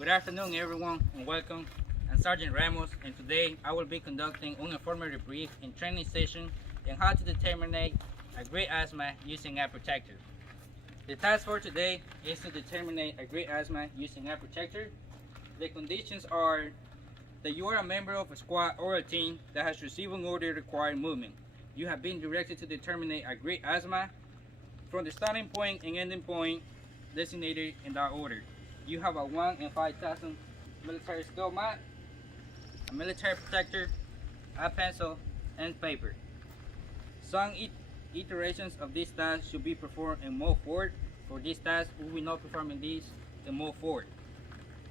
Good afternoon, everyone, and welcome. I'm Sergeant Ramos, and today I will be conducting an informative brief and training session on how to determine a grade asthma using a protector. The task for today is to determine a grade asthma using a protector. The conditions are that you are a member of a squad or a team that has received an order requiring movement. You have been directed to determine a grade asthma from the starting point and ending point designated in that order. You have a 1 in 5,000 military scale mat, a military protector, a pencil, and paper. Some iterations of this task should be performed in mode forward. For this task, we will not perform these in mode forward.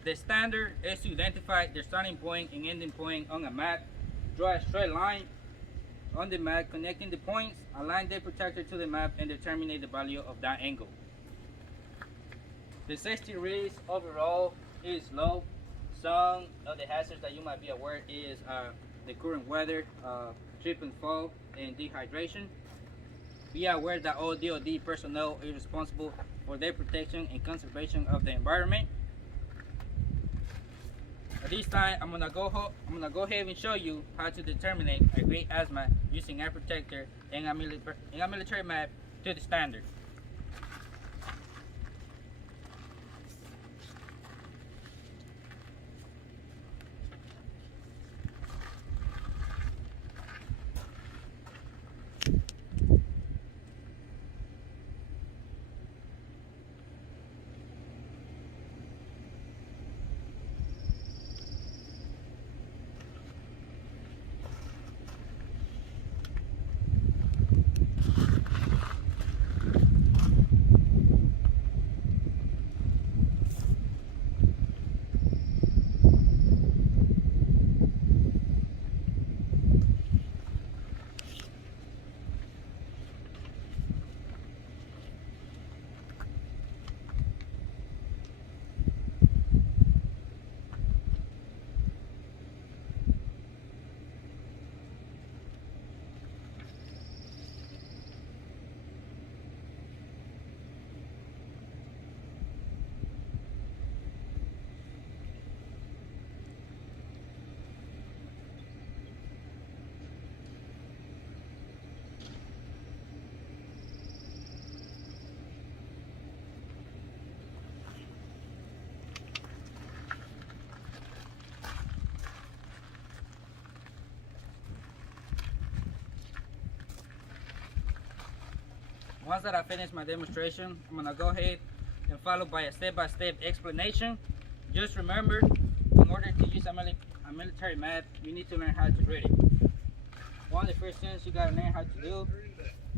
The standard is to identify the starting point and ending point on a map, draw a straight line on the map connecting the points, align the protector to the map, and determine the value of that angle. The safety risk overall is low. Some of the hazards that you might be aware is the current weather, trip and fall, and dehydration. Be aware that all DoD personnel is responsible for their protection and conservation of the environment. At this time, I'm gonna go ahead and show you how to determine a grade asthma using a protector and a military map to the standard. Once that I finish my demonstration, I'm gonna go ahead and follow by a step-by-step explanation. Just remember, in order to use a military map, you need to learn how to read it. One of the first things you gotta learn how to do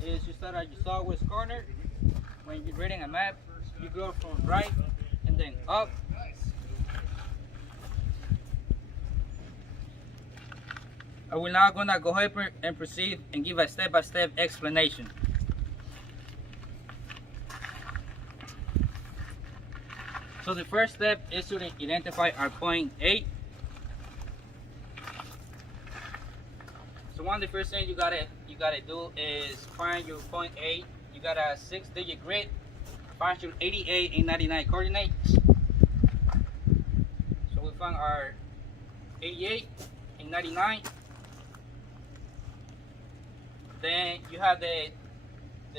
is you start at your southwest corner. When you're reading a map, you go from right and then up. I will now gonna go ahead and proceed and give a step-by-step explanation. So the first step is to identify our point 8. So one of the first things you gotta do is find your point 8. You got a 6-digit grid. Find your 88 and 99 coordinates. So we found our 88 and 99. Then you have the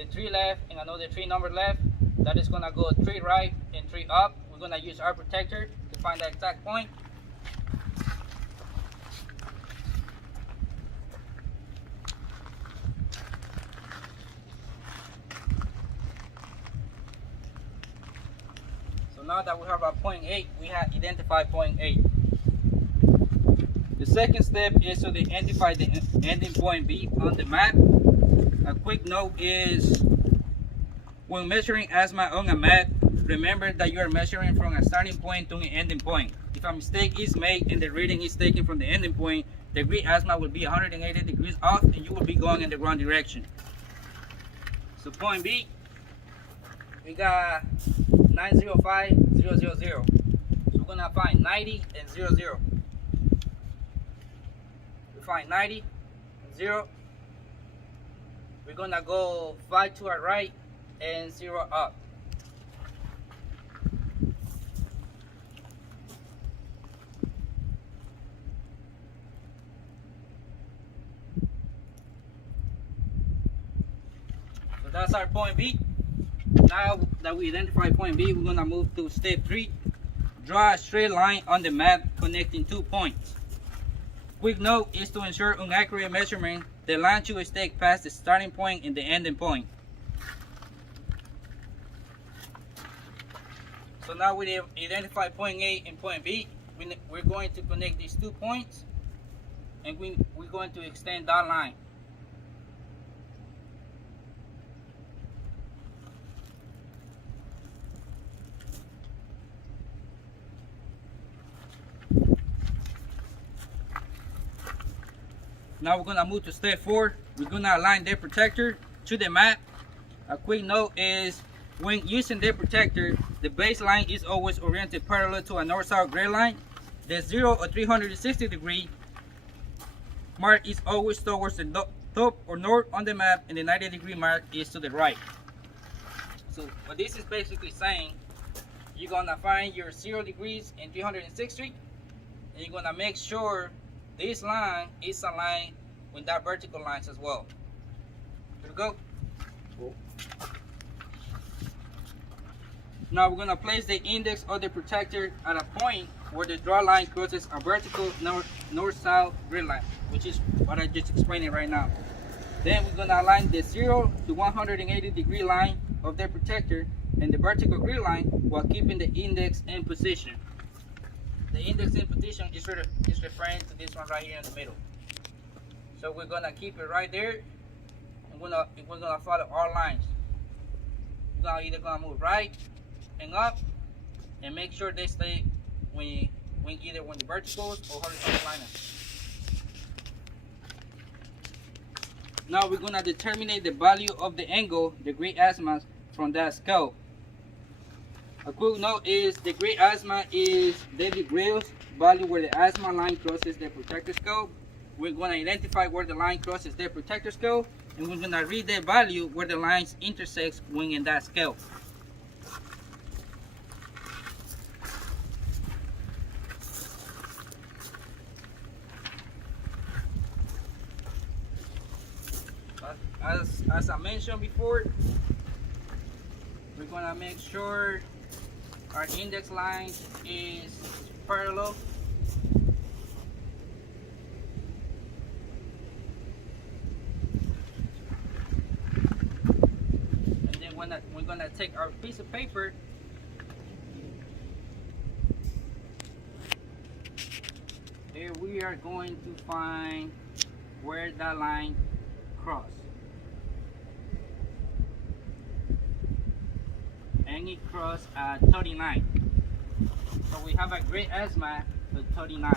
3 left and another 3 number left. That is gonna go 3 right and 3 up. We're gonna use our protector to find the exact point. So now that we have our point 8, we have identified point 8. The second step is to identify the ending point B on the map. A quick note is when measuring asthma on a map, remember that you are measuring from a starting point to an ending point. If a mistake is made and the reading is taken from the ending point, the grade asthma will be 180 degrees off and you will be going in the wrong direction. So point B, we got 905,000. So we're gonna find 90 and 00. We find 90 and 0. We're gonna go 5 to our right and 0 up. that's our point B. Now that we identify point B, we're gonna move to step 3. Draw a straight line on the map connecting 2 points. Quick note is to ensure an accurate measurement, the line should stake past the starting point and the ending point. So now we identify point A and point B. We're going to connect these 2 points, and we're going to extend that line. Now we're gonna move to step 4. We're gonna align the protector to the map. A quick note is when using the protector, the baseline is always oriented parallel to a north-south grid line. The 0 or 360 degree mark is always towards the top or north on the map, and the 90 degree mark is to the right. So what this is basically saying, you're gonna find your 0 degrees and 360, and you're gonna make sure this line is aligned with that vertical lines as well. Here we go. Cool. Now we're gonna place the index of the protector at a point where the draw line crosses a vertical north-south grid line, which is what I just explained right now. Then we're gonna align the 0 to 180 degree line of the protector and the vertical grid line while keeping the index in position. The index in position is referring to this one right here in the middle. So we're gonna keep it right there, and we're gonna follow our lines. We're either gonna move right and up, and make sure they stay when the verticals or horizontal lines. Now we're gonna determine the value of the angle, the grid azimuth, from that scale. A quick note is the grid azimuth is David Grill's value where the azimuth line crosses the protector scale. We're going to identify where the line crosses the protector scale, and we're going to read the value where the lines intersect when in that scale. As I mentioned before, we're going to make sure our index line is parallel. And then we're gonna take our piece of paper and we are going to find where that line crosses. And it crossed at 39. So we have a grid azimuth at 39.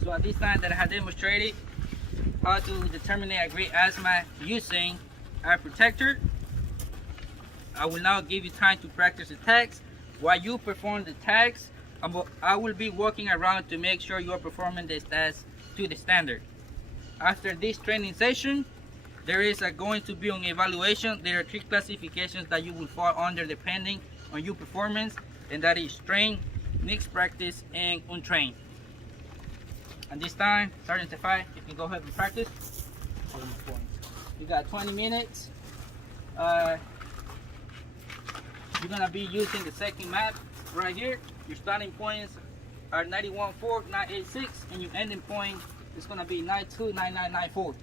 So at this time that I have demonstrated how to determine a grid azimuth using our protector, I will now give you time to practice the tags. While you perform the tags, I will be walking around to make sure you are performing the tasks to the standard. After this training session, there is going to be an evaluation. There are 3 classifications that you will fall under depending on your performance, and that is trained, mixed practice, and untrained. And this time, Sergeant Tefai, you can go ahead and practice. You got 20 minutes. You're gonna be using the second map right here. Your starting points are 91.4, 986, and your ending point is gonna be 92, 9994.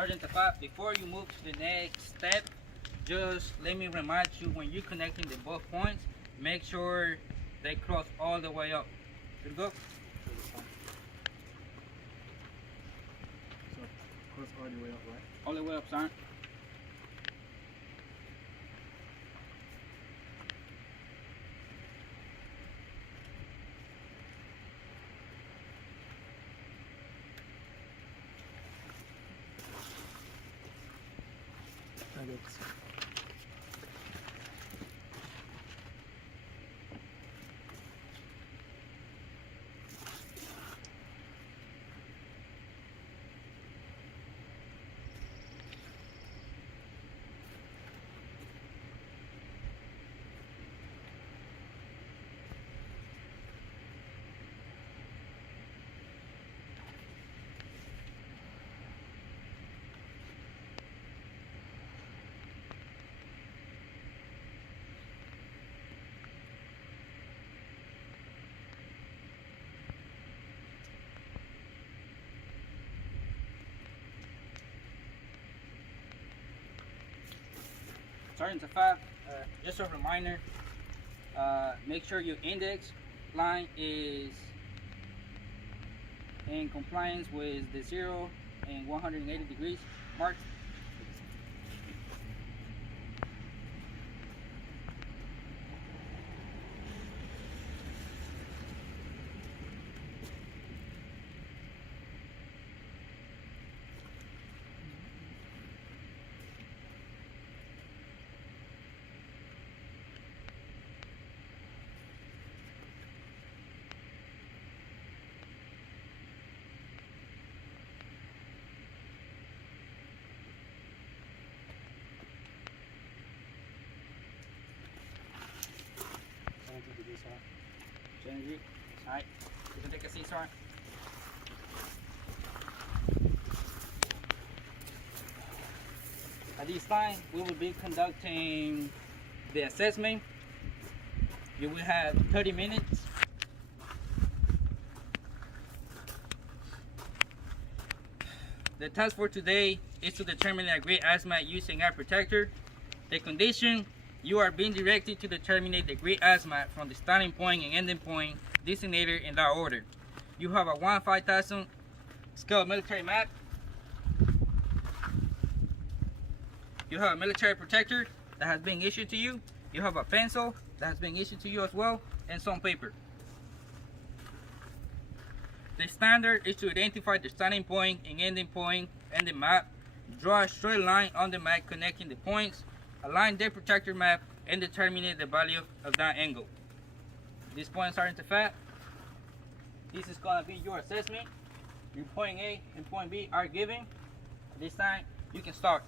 Sergeant Tafat, before you move to the next step, just let me remind you, when you're connecting the both points, make sure they cross all the way up. Good to go? So cross all the way up, right? All the way up, Sergeant. I get it. Sergeant Tafat, just a reminder, make sure your index line is in compliance with the 0 and 180 degrees mark. Change it. Alright, you can take a seat, Sergeant. At this time, we will be conducting the assessment. You will have 30 minutes. The task for today is to determine the grade azimuth using eye protector. The condition: you are being directed to determine the grade azimuth from the starting point and ending point designated in that order. You have a 1/5000 scale military map. You have a military protector that has been issued to you. You have a pencil that has been issued to you as well, and some paper. The standard is to identify the starting point and ending point and the map. Draw a straight line on the map connecting the points. Align the protector map and determine the value of that angle. At this point, Sergeant Tafat, this is going to be your assessment. Your point A and point B are given. At this time, you can start.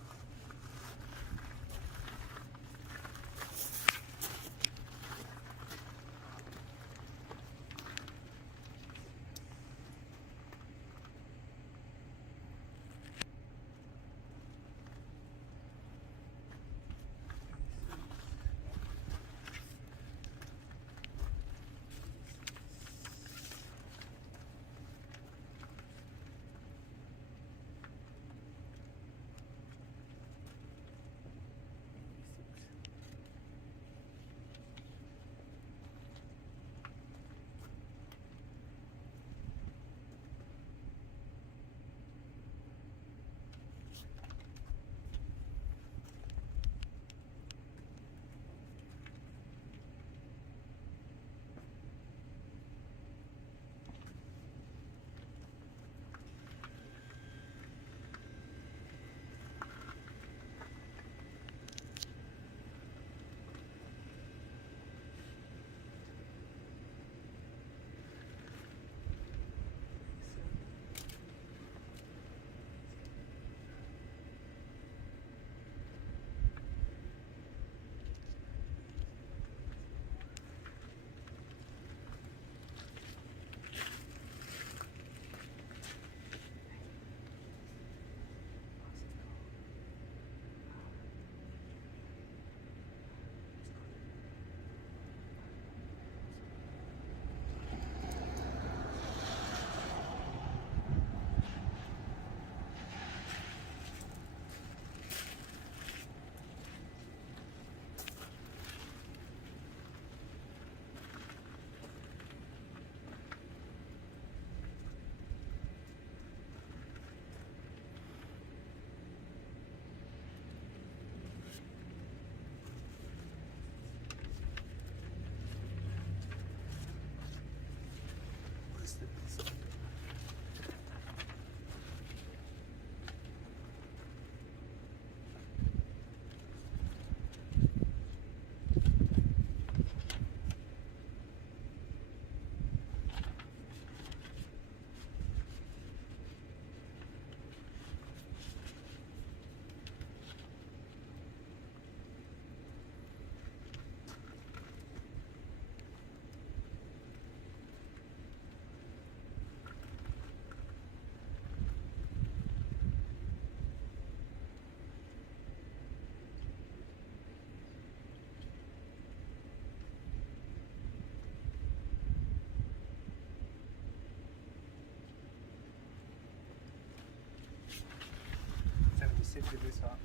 6 degrees hot.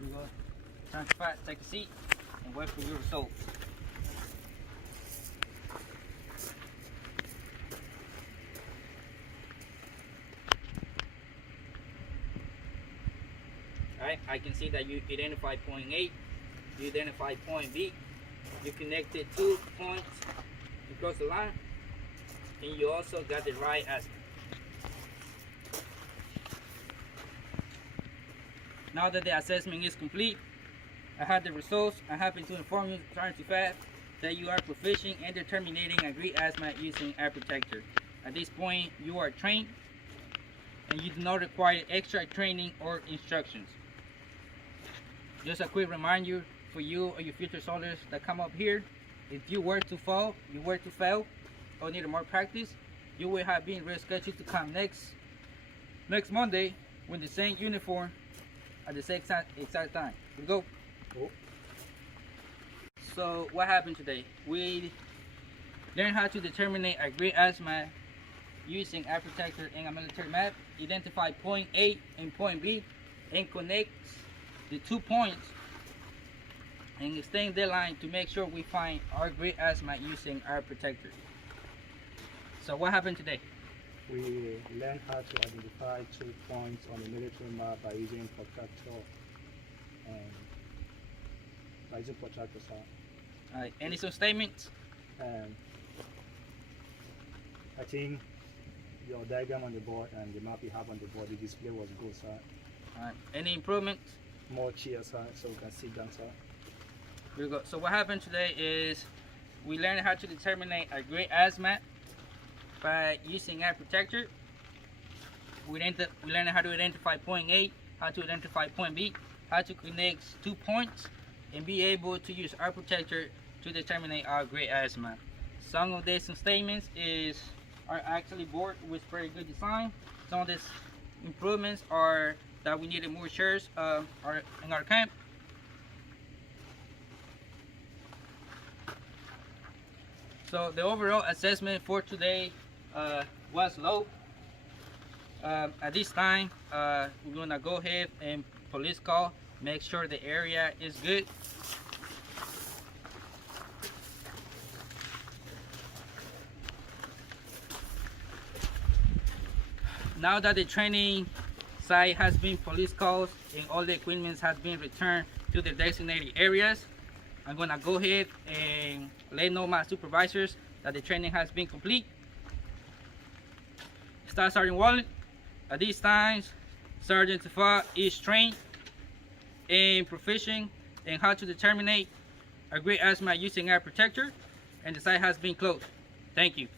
You go. Turn to 5, take a seat, and wait for your results. Alright, I can see that you identified point A, you identified point B, you connected 2 points across the line, and you also got the right azimuth. Now that the assessment is complete, I have the results. I'm happy to inform you, Sergeant Tufat, that you are proficient in determining agreed azimuth using air protector. At this point, you are trained, and you do not require extra training or instructions. Just a quick reminder for you or your future soldiers that come up here: if you were to fall, you were to fail, or need more practice, you will have been rescheduled to come next Monday with the same uniform at the same exact time. We go. Cool. So what happened today? We learned how to determine agreed azimuth using air protector in a military map, identify point A and point B, and connect the 2 points and extend the line to make sure we find our agreed azimuth using air protector. So what happened today? We learned how to identify 2 points on the military map by using Protractor and by using Protractor. Alright, any some statements? I think your diagram on the board and the map you have on the board, the display was good, sir. Alright, any improvements? More chairs, sir, so we can sit down, sir. Here we go. So what happened today is we learned how to determine agreed azimuth by using air protector. We learned how to identify point A, how to identify point B, how to connect 2 points, and be able to use air protector to determine our agreed azimuth. Some of these statements are actually board with very good design. Some of these improvements are that we needed more chairs in our camp. So the overall assessment for today was low. At this time, we're gonna go ahead and police call, make sure the area is good. Now that the training site has been police called and all the equipment has been returned to the designated areas, I'm gonna go ahead and let know my supervisors that the training has been complete. Staff Sergeant Wallen, at these times, Sergeant Tufat is trained and proficient in how to determine agreed azimuth using air protector, and the site has been closed. Thank you.